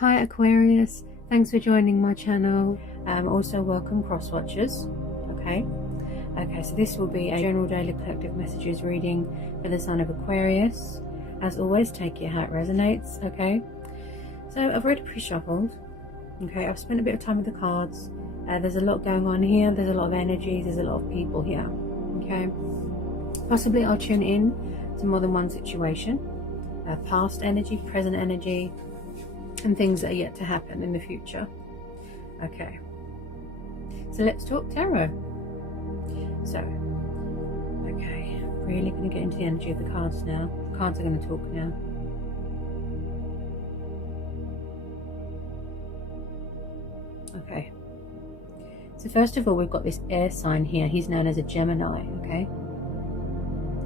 Hi Aquarius, thanks for joining my channel. Also welcome cross watchers. Okay, so this will be a general daily collective messages reading for the sign of Aquarius. As always, take it how it resonates. Okay, so I've already pre-shuffled. Okay, I've spent a bit of time with the cards. There's a lot going on here. There's a lot of energies. There's a lot of people here. Okay, possibly I'll tune in to more than one situation, past energy, present energy, and things that are yet to happen in the future. Okay, so let's talk tarot. So, okay, really going to get into the energy of the cards now. The cards are going to talk now. Okay, so first of all, we've got this air sign here. He's known as a Gemini. Okay,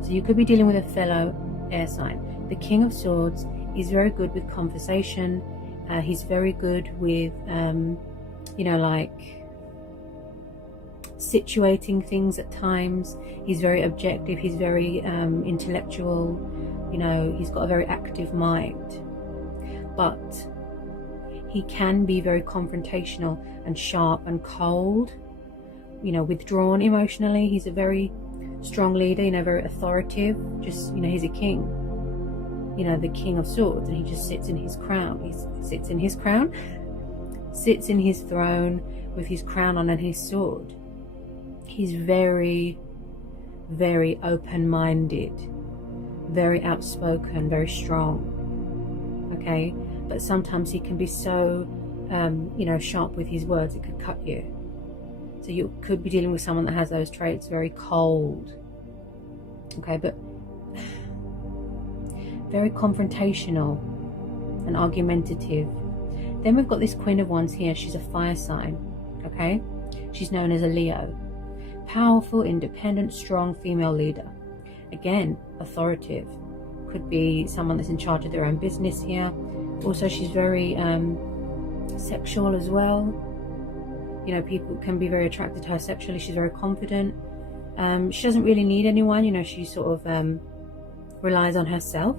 so you could be dealing with a fellow air sign. The King of Swords is very good with conversation. He's very good with, like situating things at times. He's very objective. He's very intellectual. He's got a very active mind. But he can be very confrontational and sharp and cold, withdrawn emotionally. He's a very strong leader, very authoritative. Just, he's a king. The King of Swords, and he just sits in his crown. He sits in his crown, sits in his throne with his crown on and his sword. He's very, very open-minded, very outspoken, very strong. Okay, but sometimes he can be so, sharp with his words, it could cut you. So you could be dealing with someone that has those traits, very cold. Okay, but very confrontational and argumentative. Then we've got this Queen of Wands here. She's a fire sign. Okay, she's known as a Leo. Powerful, independent, strong female leader. Again, authoritative. Could be someone that's in charge of their own business here. Also, she's very sexual as well. People can be very attracted to her sexually. She's very confident. She doesn't really need anyone. She sort of relies on herself.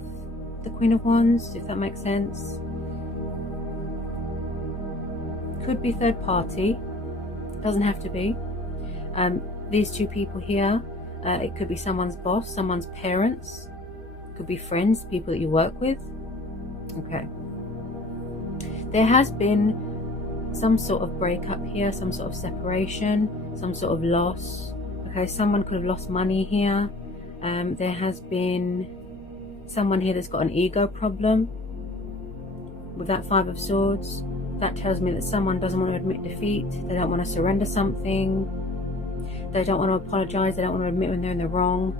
The Queen of Wands, if that makes sense. Could be third party, doesn't have to be. These two people here, it could be someone's boss, someone's parents, could be friends, people that you work with. Okay, there has been some sort of breakup here, some sort of separation, some sort of loss. Okay, someone could have lost money here. There has been someone here that's got an ego problem with that Five of Swords. That tells me that someone doesn't want to admit defeat. They don't want to surrender something. They don't want to apologize. They don't want to admit when they're in the wrong.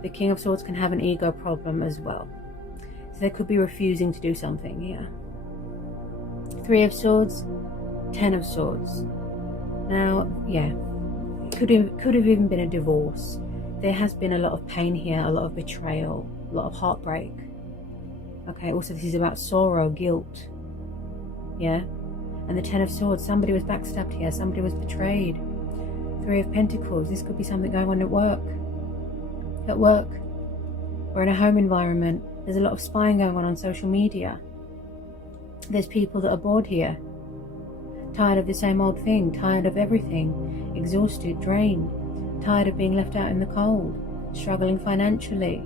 The King of Swords can have an ego problem as well. So they could be refusing to do something here. Three of Swords, Ten of Swords. Now, yeah, could have even been a divorce. There has been a lot of pain here, a lot of betrayal, a lot of heartbreak. Okay, also this is about sorrow, guilt. Yeah, and the Ten of Swords, somebody was backstabbed here, somebody was betrayed. Three of Pentacles, this could be something going on at work. At work, or in a home environment. There's a lot of spying going on social media. There's people that are bored here, tired of the same old thing, tired of everything, exhausted, drained. Tired of being left out in the cold, struggling financially,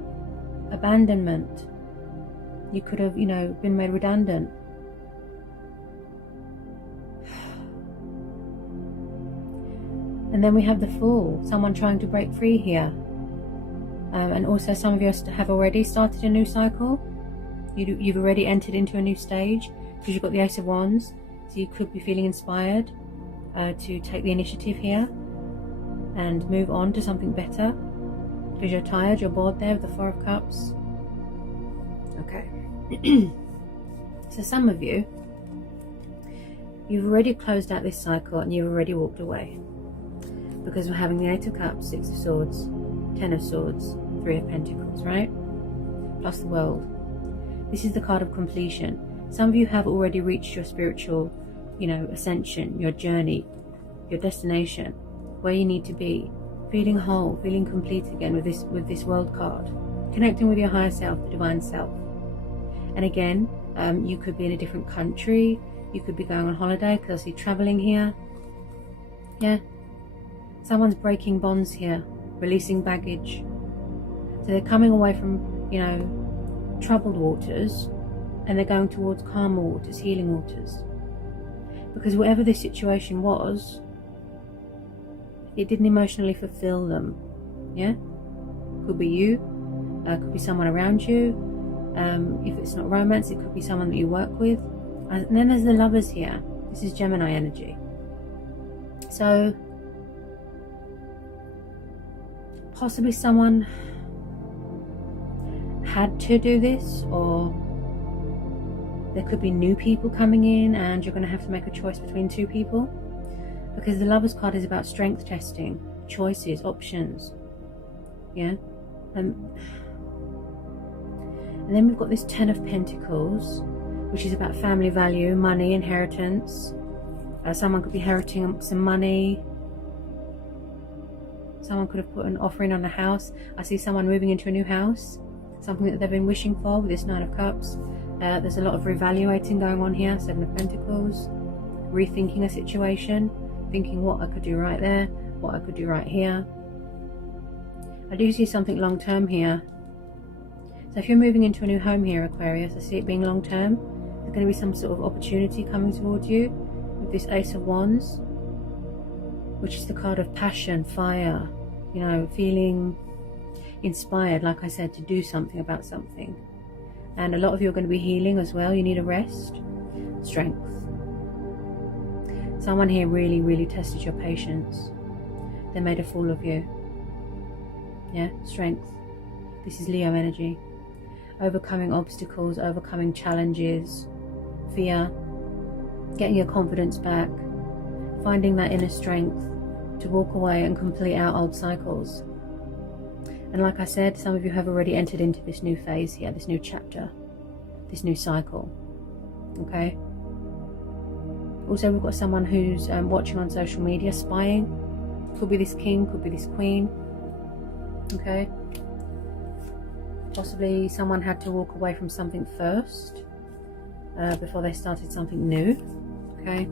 abandonment. You could have, been made redundant. And then we have the Fool, someone trying to break free here. And also some of you have already started a new cycle. You've already entered into a new stage because you've got the Ace of Wands. So you could be feeling inspired to take the initiative here and move on to something better because you're tired, you're bored there with the Four of Cups. Okay. So some of you've already closed out this cycle and you've already walked away because we're having the Eight of Cups, Six of Swords, Ten of Swords, Three of Pentacles, right? Plus the World. This is the card of completion. Some of you have already reached your spiritual, ascension, your journey, your destination, where you need to be, feeling whole, feeling complete again with this World card, connecting with your higher self, the divine self. And again, You could be in a different country. You could be going on holiday, because I see traveling here. Yeah. Someone's breaking bonds here, releasing baggage. So they're coming away from, you know, troubled waters, and they're going towards calmer waters, healing waters. Because whatever this situation was, it didn't emotionally fulfill them. Yeah? Could be you, could be someone around you. If it's not romance, it could be someone that you work with. And then there's the Lovers here. This is Gemini energy. So possibly someone had to do this, or there could be new people coming in and you're going to have to make a choice between two people, because the Lovers card is about strength testing, choices, options. Yeah. And then we've got this Ten of Pentacles, which is about family value, money, inheritance. Someone could be inheriting some money. Someone could have put an offering on a house. I see someone moving into a new house, something that they've been wishing for with this Nine of Cups. There's a lot of reevaluating going on here. Seven of Pentacles, rethinking a situation, thinking what I could do right there, what I could do right here. I do see something long term here. So if you're moving into a new home here, Aquarius, I see it being long term. There's going to be some sort of opportunity coming towards you with this Ace of Wands, which is the card of passion, fire, you know, feeling inspired, like I said, to do something about something. And a lot of you are going to be healing as well. You need a rest, strength. Someone here really, really tested your patience. They made a fool of you. Yeah, strength. This is Leo energy. Overcoming obstacles, overcoming challenges, fear, getting your confidence back, finding that inner strength to walk away and complete out old cycles. And like I said, some of you have already entered into this new phase here, this new chapter, this new cycle. Okay? Also, we've got someone who's watching on social media, spying. Could be this king, could be this queen. Okay? Possibly someone had to walk away from something first before they started something new. Okay?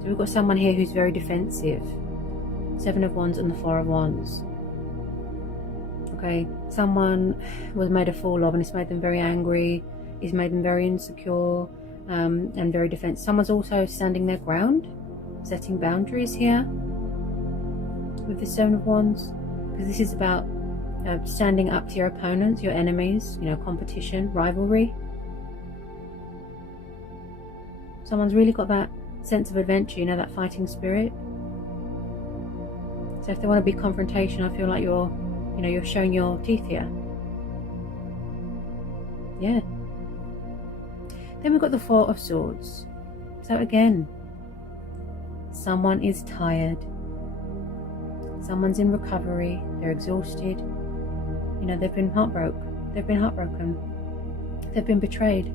So we've got someone here who's very defensive. Seven of Wands and the Four of Wands. Okay, someone was made a fool of, and it's made them very angry, it's made them very insecure, and very defensive. Someone's also standing their ground, setting boundaries here with the Seven of Wands, because this is about standing up to your opponents, your enemies, you know, competition, rivalry. Someone's really got that sense of adventure, you know, that fighting spirit. So if they want to be confrontation, I feel like you're showing your teeth here. Yeah. Then we've got the Four of Swords. So again, someone is tired. Someone's in recovery. They're exhausted. You know, they've been heartbroken. They've been betrayed.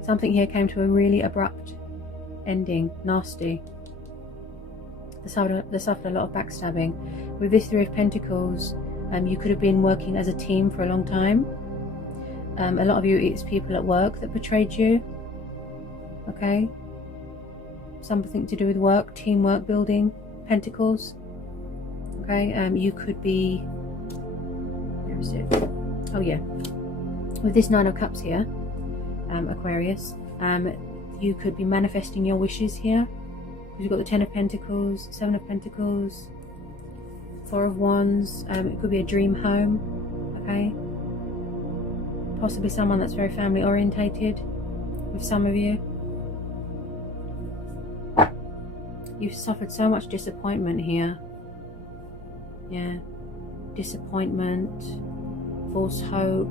Something here came to a really abrupt ending. Nasty. They suffered a lot of backstabbing. With this Three of Pentacles, you could have been working as a team for a long time. A lot of you, it's people at work that betrayed you. Okay? Something to do with work, teamwork, building, Pentacles. Okay? You could be... Where is it? Oh yeah. With this Nine of Cups here, Aquarius, you could be manifesting your wishes here. You've got the Ten of Pentacles, Seven of Pentacles, Four of Wands. It could be a dream home, okay? Possibly someone that's very family orientated with some of you. You've suffered so much disappointment here. Yeah, disappointment, false hope.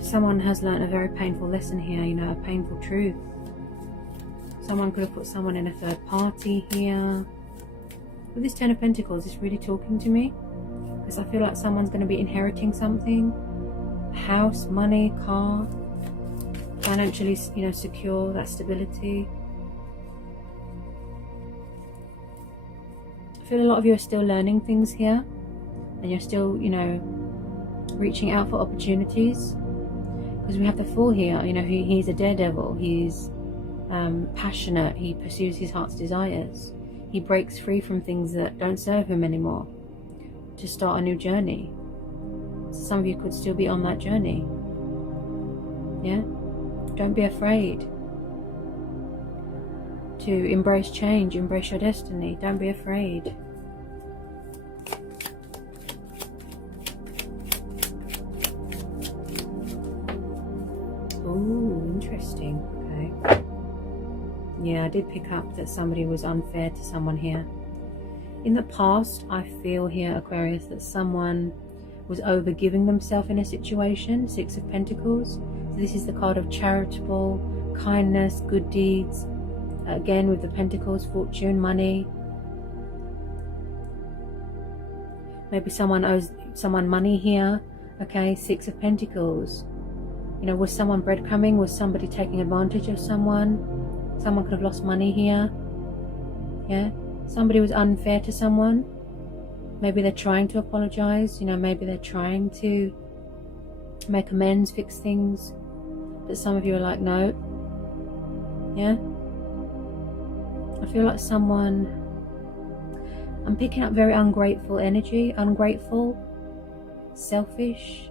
Someone has learned a very painful lesson here, you know, a painful truth. Someone could have put someone in a third party here. With this Ten of Pentacles, it's really talking to me, because I feel like someone's going to be inheriting something. House, money, car, financially, you know, secure, that stability. I feel a lot of you are still learning things here, and you're still, you know, reaching out for opportunities, because we have the Fool here. You know, he's a daredevil. He's passionate. He pursues his heart's desires. He breaks free from things that don't serve him anymore to start a new journey. So some of you could still be on that journey. Yeah? Don't be afraid to embrace change, embrace your destiny. Don't be afraid. Oh, interesting. Okay. Yeah, I did pick up that somebody was unfair to someone here. In the past, I feel here, Aquarius, that someone was overgiving themselves in a situation. 6 of Pentacles. So this is the card of charitable, kindness, good deeds. Again, with the Pentacles, fortune, money. Maybe someone owes someone money here. Okay, 6 of Pentacles. You know, was someone breadcrumbing? Was somebody taking advantage of someone? Someone could have lost money here. Yeah, somebody was unfair to someone. Maybe they're trying to apologize. You know, maybe they're trying to make amends, fix things. But some of you are like, no. Yeah. I feel like someone, I'm picking up very ungrateful energy. Ungrateful, selfish.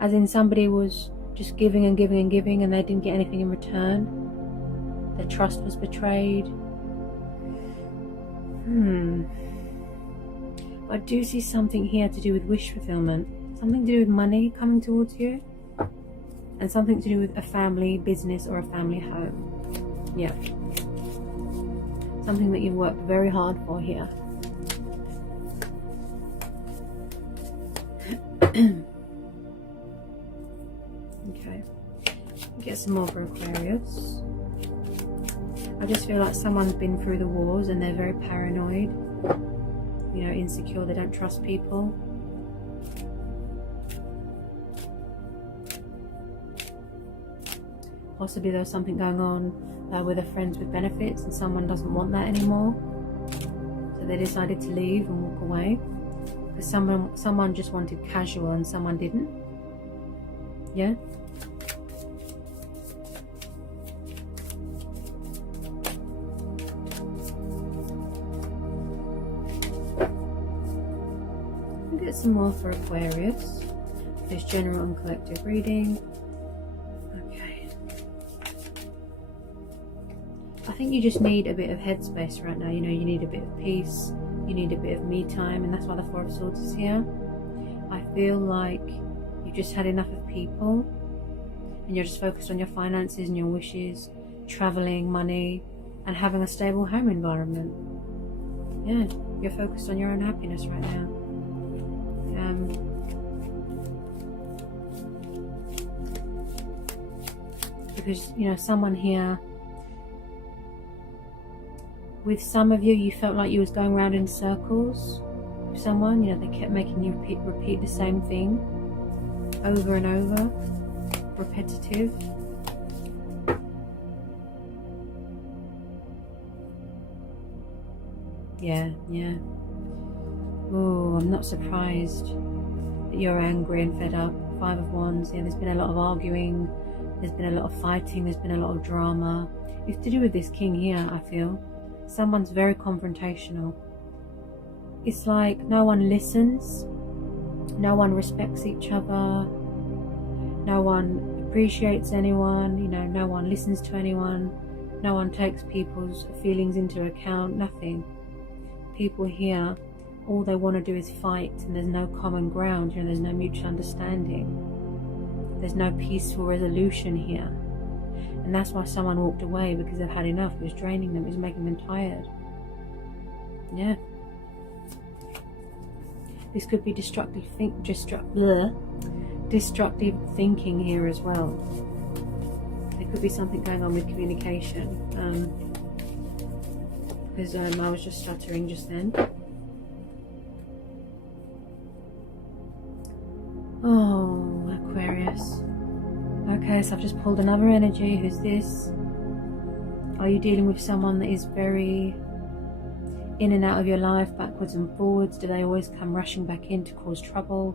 As in somebody was just giving and giving and giving and they didn't get anything in return. Their trust was betrayed. I do see something here to do with wish fulfillment. Something to do with money coming towards you. And something to do with a family business or a family home. Yeah. Something that you've worked very hard for here. Okay. Get some more for Aquarius. I just feel like someone's been through the wars and they're very paranoid. You know, insecure, they don't trust people. Possibly there's something going on with a friends with benefits and someone doesn't want that anymore. So they decided to leave and walk away. Because someone just wanted casual and someone didn't. Yeah? Some more for Aquarius. This general and collective reading. Okay. I think you just need a bit of headspace right now. You know, you need a bit of peace. You need a bit of me time, and that's why the 4 of Swords is here. I feel like you've just had enough of people, and you're just focused on your finances and your wishes, traveling, money, and having a stable home environment. Yeah, you're focused on your own happiness right now. Because, you know, someone here, with some of you, you felt like you was going around in circles with someone. You know, they kept making you repeat the same thing over and over, repetitive. Yeah. Oh, I'm not surprised that you're angry and fed up. 5 of Wands. Yeah, there's been a lot of arguing. There's been a lot of fighting. There's been a lot of drama. It's to do with this king here, I feel. Someone's very confrontational. It's like no one listens. No one respects each other. No one appreciates anyone. You know, no one listens to anyone. No one takes people's feelings into account. Nothing. People here, all they want to do is fight, and there's no common ground. You know, there's no mutual understanding. There's no peaceful resolution here. And that's why someone walked away, because they've had enough. It was draining them. It was making them tired. Yeah. This could be destructive thinking here as well. There could be something going on with communication. Because I was just stuttering just then. Oh, Aquarius. Okay, so I've just pulled another energy. Who's this? Are you dealing with someone that is very in and out of your life, backwards and forwards? Do they always come rushing back in to cause trouble?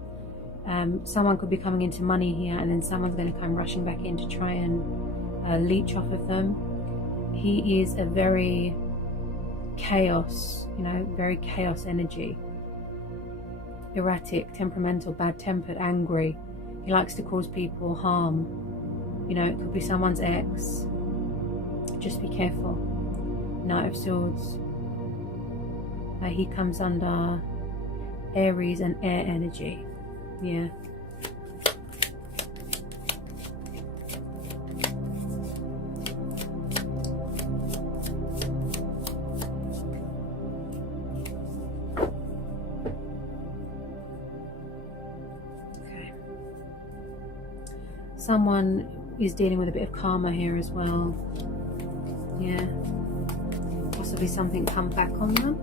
Someone could be coming into money here, and then someone's going to come rushing back in to try and leech off of them. He is a very chaos, very chaos energy. Erratic, temperamental, bad-tempered, angry. He likes to cause people harm. It could be someone's ex. Just be careful. Knight of Swords. He comes under Aries and air energy. Yeah. Okay. Someone is dealing with a bit of karma here as well. Yeah. Possibly something come back on them.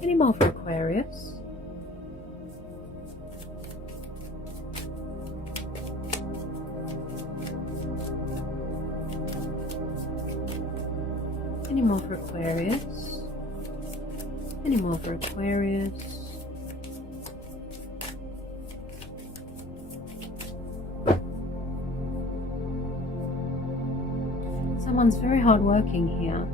Any more for Aquarius? Any more for Aquarius? Any more for Aquarius? Someone's very hardworking here.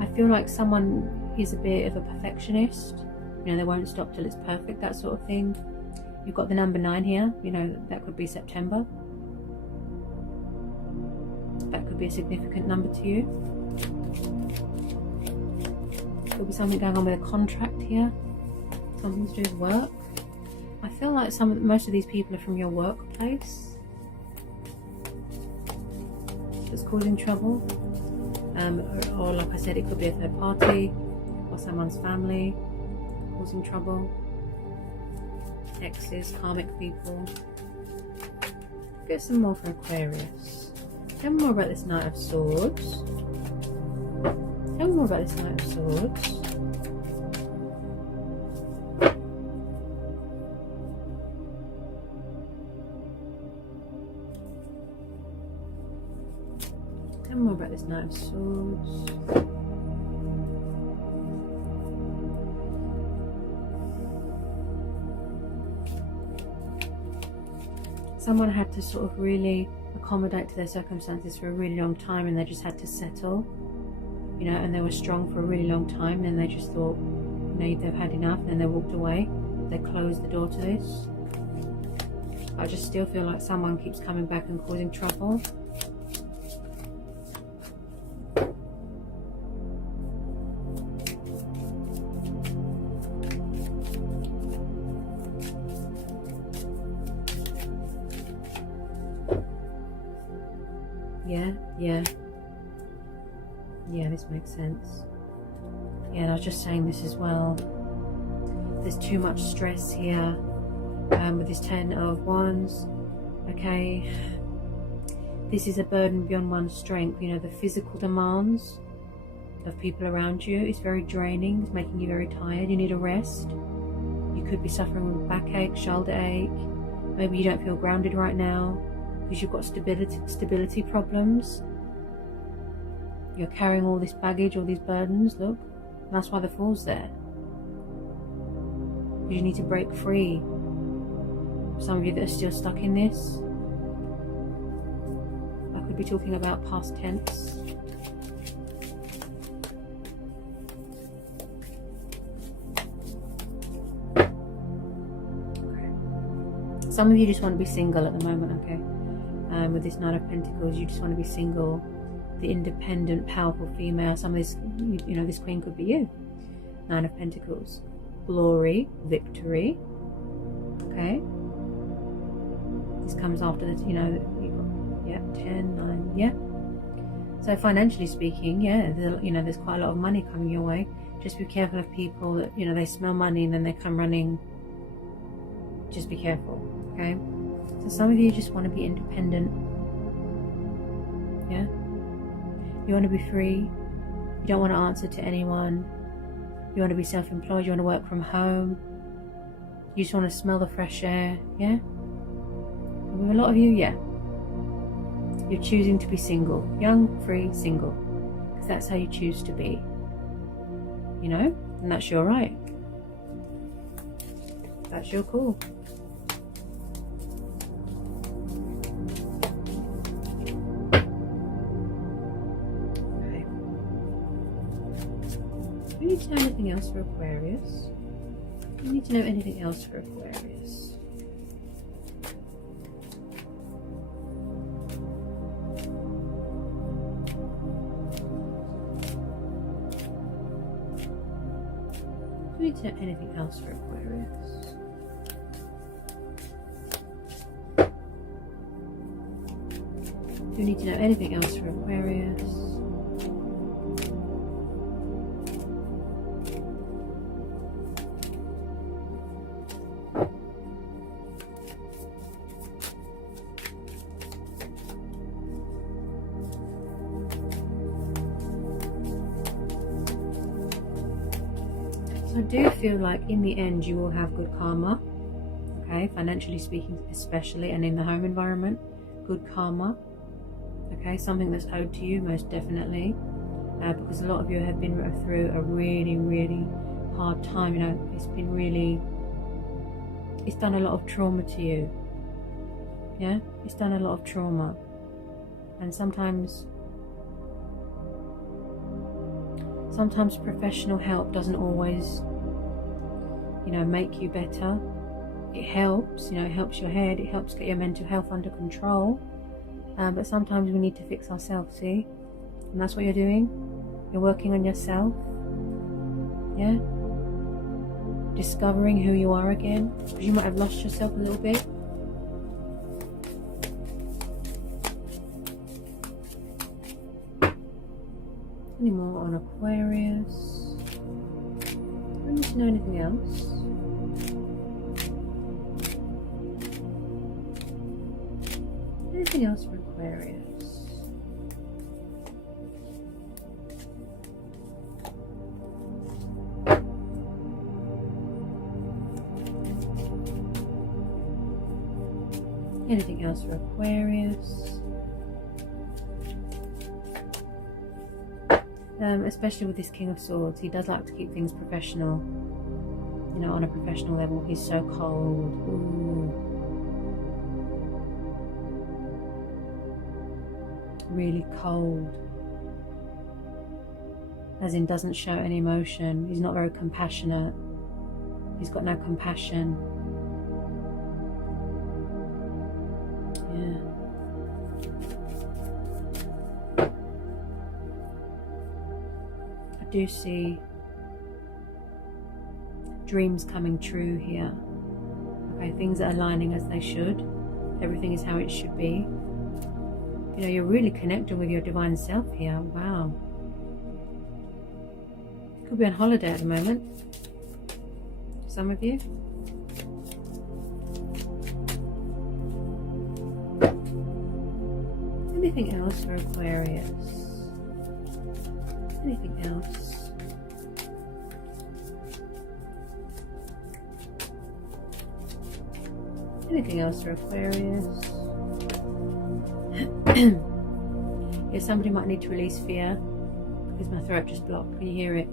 I feel like someone is a bit of a perfectionist. They won't stop till it's perfect, that sort of thing. You've got the number 9 here. That could be September. That could be a significant number to you. Could be something going on with a contract here. Something to do with work. I feel like most of these people are from your workplace. That's causing trouble. Or like I said, it could be a third party. Someone's family causing trouble, exes, karmic people. Get some more for Aquarius. Tell me more about this Knight of Swords. Tell me more about this Knight of Swords. Tell me more about this Knight of Swords. Someone had to sort of really accommodate to their circumstances for a really long time, and they just had to settle, and they were strong for a really long time, and they just thought, they've had enough, and then they walked away. They closed the door to this. I just still feel like someone keeps coming back and causing trouble. Yeah, this makes sense. Yeah, and I was just saying this as well. There's too much stress here with this 10 of Wands. Okay, this is a burden beyond one's strength. The physical demands of people around you is very draining. It's making you very tired. You need a rest. You could be suffering with backache, shoulder ache. Maybe you don't feel grounded right now because you've got stability problems. You're carrying all this baggage, all these burdens, look. And that's why the Fool's there. You need to break free. Some of you that are still stuck in this. I could be talking about past tense. Okay. Some of you just want to be single at the moment, okay? With this Knight of Pentacles, you just want to be single. The independent, powerful female. Some of this, this queen could be you. Nine of Pentacles. Glory, victory. Okay. This comes after this, you've got, 10, 9, yeah. So financially speaking, there's quite a lot of money coming your way. Just be careful of people that, they smell money and then they come running. Just be careful, okay? So some of you just want to be independent. Yeah. You want to be free. You don't want to answer to anyone. You want to be self-employed. You want to work from home. You just want to smell the fresh air. Yeah? With a lot of you, yeah. You're choosing to be single. Young, free, single. Because that's how you choose to be. You know? And that's your right. That's your call. Okay. Do you need to know anything else for Aquarius? Do you need to know anything else for Aquarius? Do you need to know anything else for Aquarius? Do you need to know anything else for Aquarius? I do feel like in the end you will have good karma, okay, financially speaking especially, and in the home environment, good karma, okay, something that's owed to you most definitely, because a lot of you have been through a really, really hard time, you know, it's done a lot of trauma to you, yeah, it's done a lot of trauma, and sometimes professional help doesn't always, you know, make you better. It helps, you know, it helps your head, it helps get your mental health under control, but sometimes we need to fix ourselves, see? And that's what you're doing. You're working on yourself, yeah? Discovering who you are again, because you might have lost yourself a little bit. Any more on Aquarius? I don't need to know anything else. Anything else for Aquarius? Anything else for Aquarius? Especially with this King of Swords, he does like to keep things professional, you know, on a professional level. He's so cold. Ooh. Really cold. As in, doesn't show any emotion. He's not very compassionate. He's got no compassion. Yeah. I do see dreams coming true here. Okay, things are aligning as they should. Everything is how it should be. You know, you're really connecting with your divine self here. Wow. Could be on holiday at the moment. Some of you. Anything else for Aquarius? Anything else? Anything else for Aquarius? Yeah, somebody might need to release fear because my throat just blocked. Can you hear it?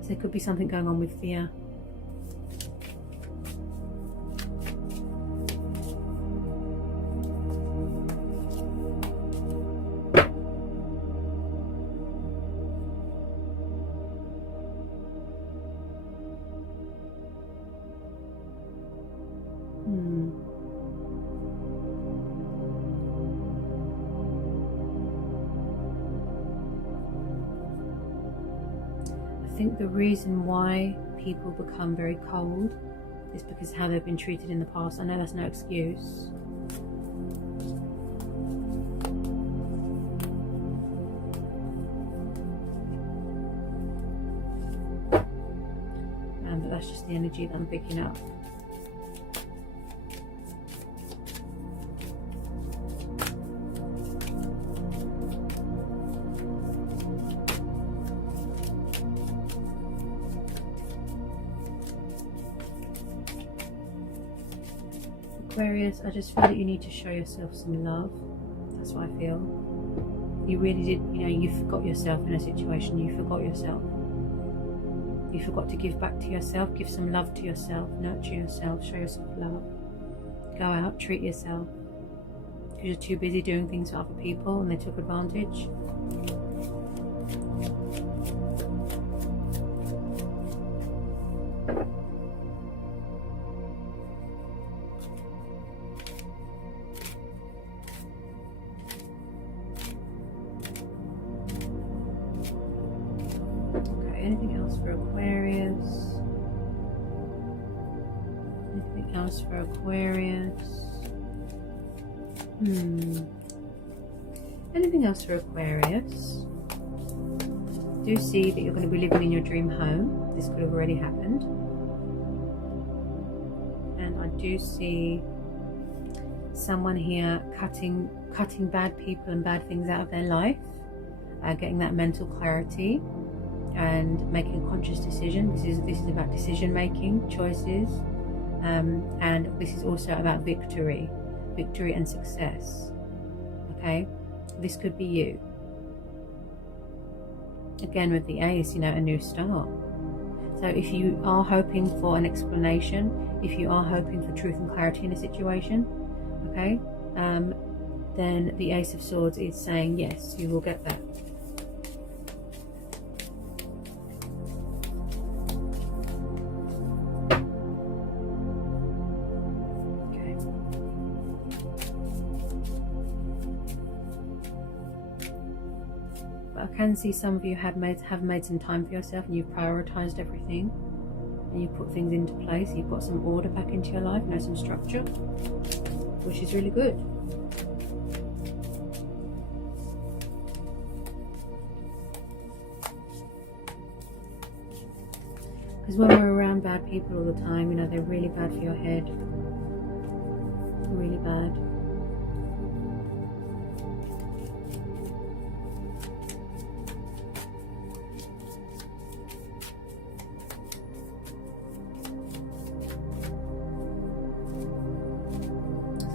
So there could be something going on with fear. I think the reason why people become very cold is because how they've been treated in the past. I know that's no excuse. But that's just the energy that I'm picking up. Aquarius, I just feel that you need to show yourself some love. That's what I feel. You really did, you know, you forgot yourself in a situation. You forgot yourself. You forgot to give back to yourself. Give some love to yourself. Nurture yourself. Show yourself love. Go out, treat yourself. Because you're too busy doing things for other people and they took advantage. Anything else for Aquarius? Anything else for Aquarius? Anything else for Aquarius? I do see that you're going to be living in your dream home. This could have already happened. And I do see someone here cutting bad people and bad things out of their life, getting that mental clarity and making a conscious decision. This is about decision making, choices, and this is also about victory and success. Okay, this could be you. Again with the Ace, you know, a new start. So if you are hoping for an explanation, if you are hoping for truth and clarity in a situation, okay, then the Ace of Swords is saying yes, you will get that. I can see some of you have made some time for yourself and you've prioritized everything and you put things into place. You've got some order back into your life, you know, some structure, which is really good. Because when we're around bad people all the time, you know, they're really bad for your head. Really bad.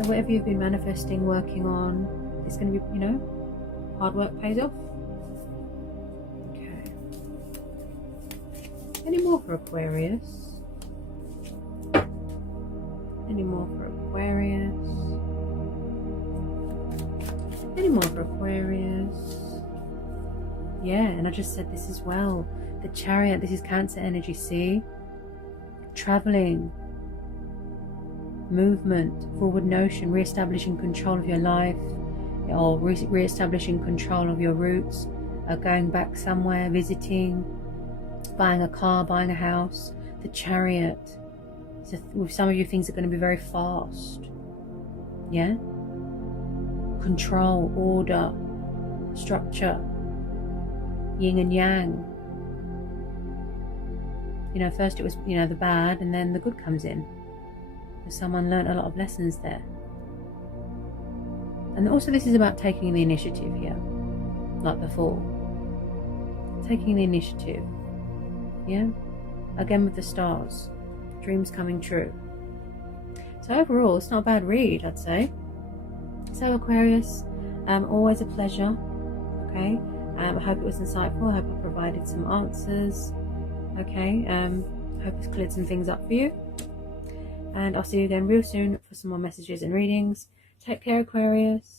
So whatever you've been manifesting, working on, it's going to be, you know, hard work pays off. Okay. Any more for Aquarius? Any more for Aquarius? Any more for Aquarius? Yeah, and I just said this as well. The Chariot, this is Cancer energy, see? Traveling. Movement, forward motion, re-establishing control of your life, or re-establishing control of your roots, going back somewhere, visiting, buying a car, buying a house. The Chariot. So with some of you, things are going to be very fast. Yeah? Control, order, structure, yin and yang. You know, first it was, you know, the bad, and then the good comes in. Someone learned a lot of lessons there. And also this is about taking the initiative here, like before. Taking the initiative. Yeah? Again with the stars. Dreams coming true. So overall, it's not a bad read, I'd say. So Aquarius, always a pleasure. Okay? I hope it was insightful. I hope I provided some answers. Okay? I hope it's cleared some things up for you. And I'll see you again real soon for some more messages and readings. Take care, Aquarius.